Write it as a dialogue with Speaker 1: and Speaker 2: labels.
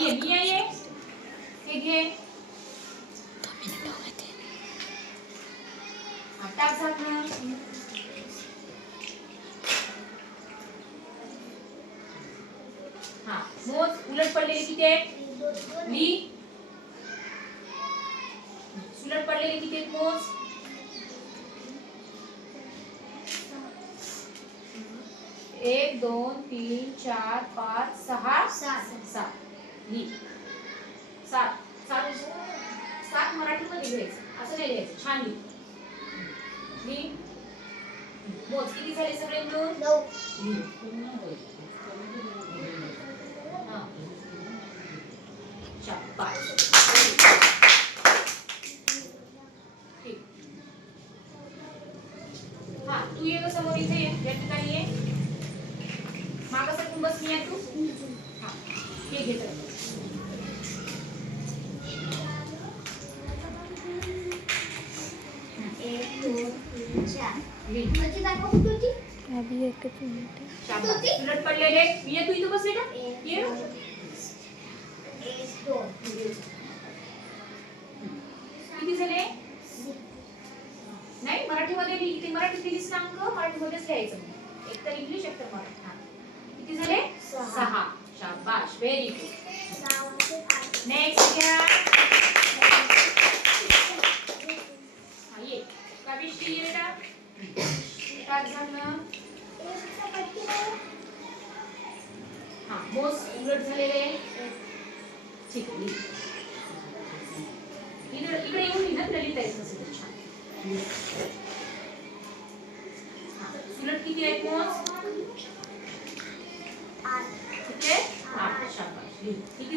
Speaker 1: ये मी ये। ये हे। घे हा, हा मोज उलट पडलेले किती आहेत वी उलट पडलेले किती आहेत मोज एक दोन तीन चार पाच सहा सात। ली सात. सात सात मराठीमध्ये लिहायचं. असं नाही लिहायचं. छान लिही. ली मोज किती झाले सगळे मिळून. हा. हा तू ये ग समोर इथे ये. या ठिकाणी ये. मागं सरकून बस मी तू हा. हे घे
Speaker 2: एकच मिनिट
Speaker 1: उलट पडलेले ये तू इथं बस बेटा ये ना. किती झाले नाही मराठीमध्ये लिही ते मराठीत लिहिलीस ना अंक मराठीमध्येच लिहायचं एक तर इंग्लिश एक तर मराठी किती झाले
Speaker 2: सहा.
Speaker 1: सहा शाबाश व्हेरी गुड नेक्स्ट घ्या हा ये काविश्री ये बेटा झालं हा मोस उलट झालेले ठीक. इकडे इकडे येऊन ना तुला लिहिता येत नसेल छान. उलट किती आहेत मोज ठीक आहे? हा शाबाश. किती